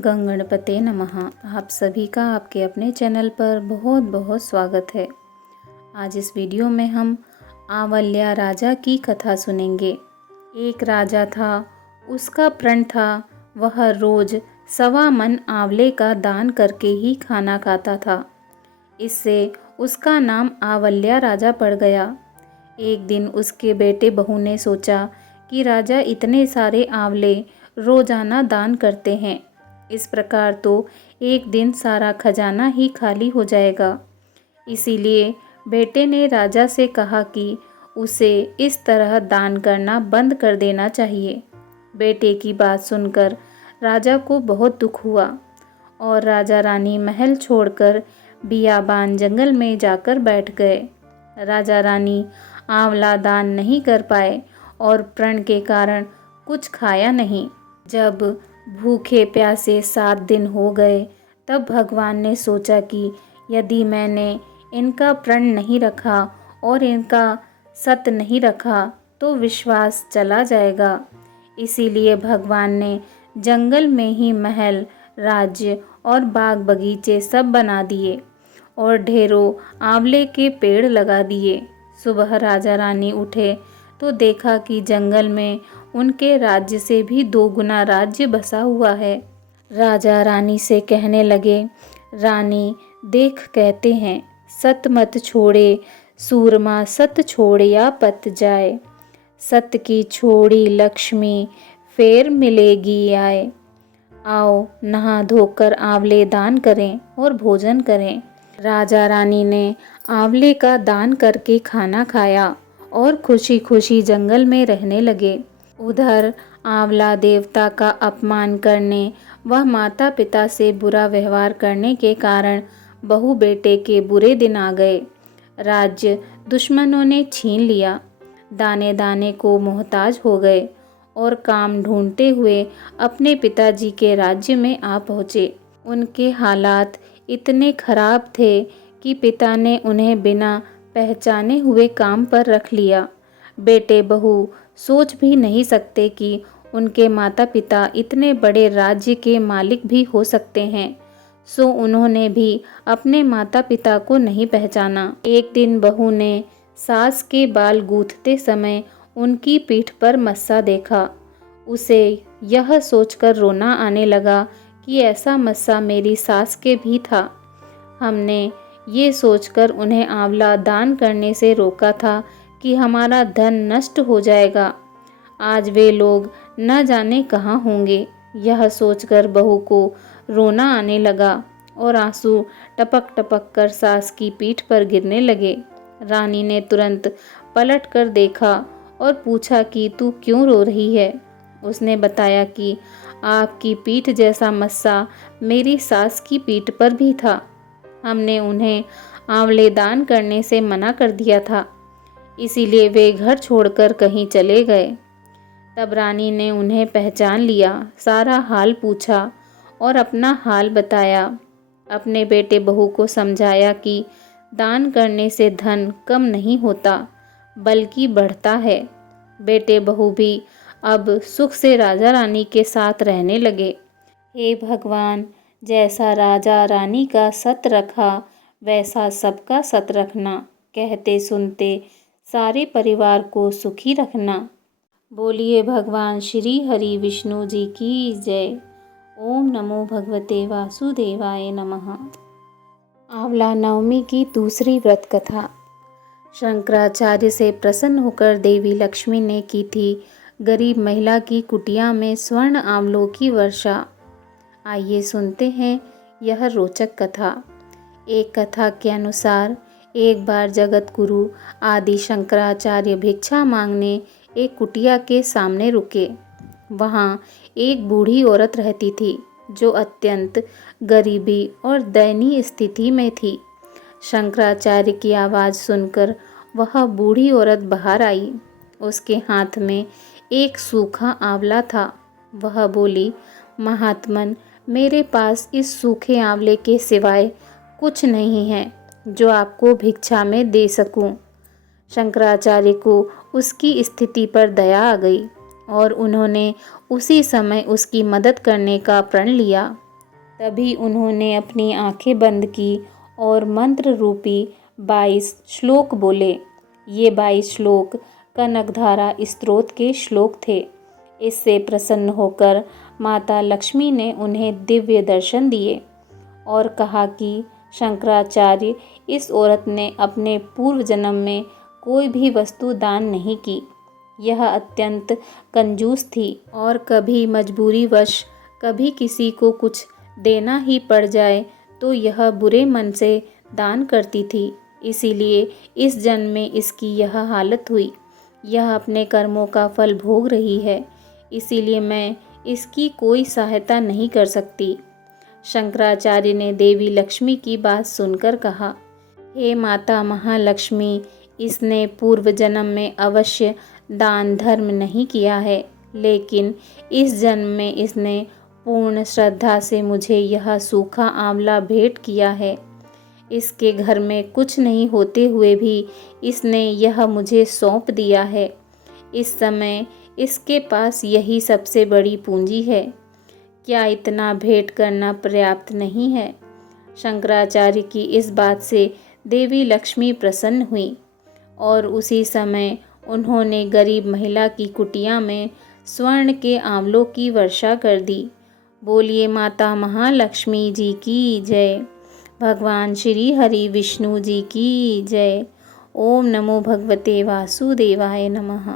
गं गणपते नमः। आप सभी का आपके अपने चैनल पर बहुत बहुत स्वागत है। आज इस वीडियो में हम आंवल्या राजा की कथा सुनेंगे। एक राजा था, उसका प्रण था, वह रोज 1.25 मन आंवले का दान करके ही खाना खाता था। इससे उसका नाम आंवल्या राजा पड़ गया। एक दिन उसके बेटे बहू ने सोचा कि राजा इतने सारे आंवले रोजाना दान करते हैं, इस प्रकार तो एक दिन सारा खजाना ही खाली हो जाएगा। इसीलिए बेटे ने राजा से कहा कि उसे इस तरह दान करना बंद कर देना चाहिए। बेटे की बात सुनकर राजा को बहुत दुख हुआ और राजा रानी महल छोड़कर बियाबान जंगल में जाकर बैठ गए। राजा रानी आंवला दान नहीं कर पाए और प्रण के कारण कुछ खाया नहीं। जब भूखे प्यासे 7 दिन हो गए, तब भगवान ने सोचा कि यदि मैंने इनका प्रण नहीं रखा और इनका सत नहीं रखा तो विश्वास चला जाएगा। इसीलिए भगवान ने जंगल में ही महल, राज्य और बाग बगीचे सब बना दिए और ढेरों आंवले के पेड़ लगा दिए। सुबह राजा रानी उठे तो देखा कि जंगल में उनके राज्य से भी 2 गुना राज्य बसा हुआ है। राजा रानी से कहने लगे, रानी देख कहते हैं, सत मत छोड़े सूरमा सत छोड़िया पत जाए। सत की छोड़ी लक्ष्मी फेर मिलेगी आए। आओ नहा धोकर आंवले दान करें और भोजन करें। राजा रानी ने आंवले का दान करके खाना खाया और खुशी खुशी जंगल में रहने लगे। उधर आंवला देवता का अपमान करने व माता पिता से बुरा व्यवहार करने के कारण बहू बेटे के बुरे दिन आ गए। राज्य दुश्मनों ने छीन लिया, दाने दाने को मोहताज हो गए और काम ढूंढते हुए अपने पिताजी के राज्य में आ पहुँचे। उनके हालात इतने खराब थे कि पिता ने उन्हें बिना पहचाने हुए काम पर रख लिया। बेटे बहू सोच भी नहीं सकते कि उनके माता पिता इतने बड़े राज्य के मालिक भी हो सकते हैं, सो उन्होंने भी अपने माता पिता को नहीं पहचाना। एक दिन बहू ने सास के बाल गूंथते समय उनकी पीठ पर मस्सा देखा। उसे यह सोचकर रोना आने लगा कि ऐसा मस्सा मेरी सास के भी था। हमने ये सोचकर उन्हें आंवला दान करने से रोका था कि हमारा धन नष्ट हो जाएगा। आज वे लोग न जाने कहाँ होंगे। यह सोचकर बहू को रोना आने लगा और आंसू टपक टपक कर सास की पीठ पर गिरने लगे। रानी ने तुरंत पलट कर देखा और पूछा कि तू क्यों रो रही है। उसने बताया कि आपकी पीठ जैसा मस्सा मेरी सास की पीठ पर भी था। हमने उन्हें आंवले दान करने से मना कर दिया था, इसीलिए वे घर छोड़कर कहीं चले गए। तब रानी ने उन्हें पहचान लिया, सारा हाल पूछा और अपना हाल बताया। अपने बेटे बहू को समझाया कि दान करने से धन कम नहीं होता बल्कि बढ़ता है। बेटे बहू भी अब सुख से राजा रानी के साथ रहने लगे। हे भगवान, जैसा राजा रानी का सत रखा वैसा सबका सत रखना। कहते सुनते सारे परिवार को सुखी रखना। बोलिए भगवान श्री हरि विष्णु जी की जय। ओम नमो भगवते वासुदेवाय नमः। आंवला नवमी की दूसरी व्रत कथा। शंकराचार्य से प्रसन्न होकर देवी लक्ष्मी ने की थी गरीब महिला की कुटिया में स्वर्ण आंवलों की वर्षा। आइए सुनते हैं यह रोचक कथा। एक कथा के अनुसार एक बार जगत गुरु आदि शंकराचार्य भिक्षा मांगने एक कुटिया के सामने रुके। वहाँ एक बूढ़ी औरत रहती थी जो अत्यंत गरीबी और दयनीय स्थिति में थी। शंकराचार्य की आवाज़ सुनकर वह बूढ़ी औरत बाहर आई। उसके हाथ में एक सूखा आंवला था। वह बोली, महात्मन, मेरे पास इस सूखे आंवले के सिवाय कुछ नहीं है जो आपको भिक्षा में दे सकूं। शंकराचार्य को उसकी स्थिति पर दया आ गई और उन्होंने उसी समय उसकी मदद करने का प्रण लिया। तभी उन्होंने अपनी आंखें बंद की और मंत्र रूपी 22 श्लोक बोले। ये 22 श्लोक कनकधारा स्तोत्र के श्लोक थे। इससे प्रसन्न होकर माता लक्ष्मी ने उन्हें दिव्य दर्शन दिए और कहा कि शंकराचार्य, इस औरत ने अपने पूर्व जन्म में कोई भी वस्तु दान नहीं की। यह अत्यंत कंजूस थी और कभी मजबूरीवश कभी किसी को कुछ देना ही पड़ जाए तो यह बुरे मन से दान करती थी। इसीलिए इस जन्म में इसकी यह हालत हुई। यह अपने कर्मों का फल भोग रही है, इसीलिए मैं इसकी कोई सहायता नहीं कर सकती। शंकराचार्य ने देवी लक्ष्मी की बात सुनकर कहा, हे माता महालक्ष्मी, इसने पूर्व जन्म में अवश्य दान धर्म नहीं किया है, लेकिन इस जन्म में इसने पूर्ण श्रद्धा से मुझे यह सूखा आंवला भेंट किया है। इसके घर में कुछ नहीं होते हुए भी इसने यह मुझे सौंप दिया है। इस समय इसके पास यही सबसे बड़ी पूंजी है। क्या इतना भेंट करना पर्याप्त नहीं है? शंकराचार्य की इस बात से देवी लक्ष्मी प्रसन्न हुई और उसी समय उन्होंने गरीब महिला की कुटिया में स्वर्ण के आंवलों की वर्षा कर दी। बोलिए माता महालक्ष्मी जी की जय। भगवान श्री हरि विष्णु जी की जय। ओम नमो भगवते वासुदेवाय नमः।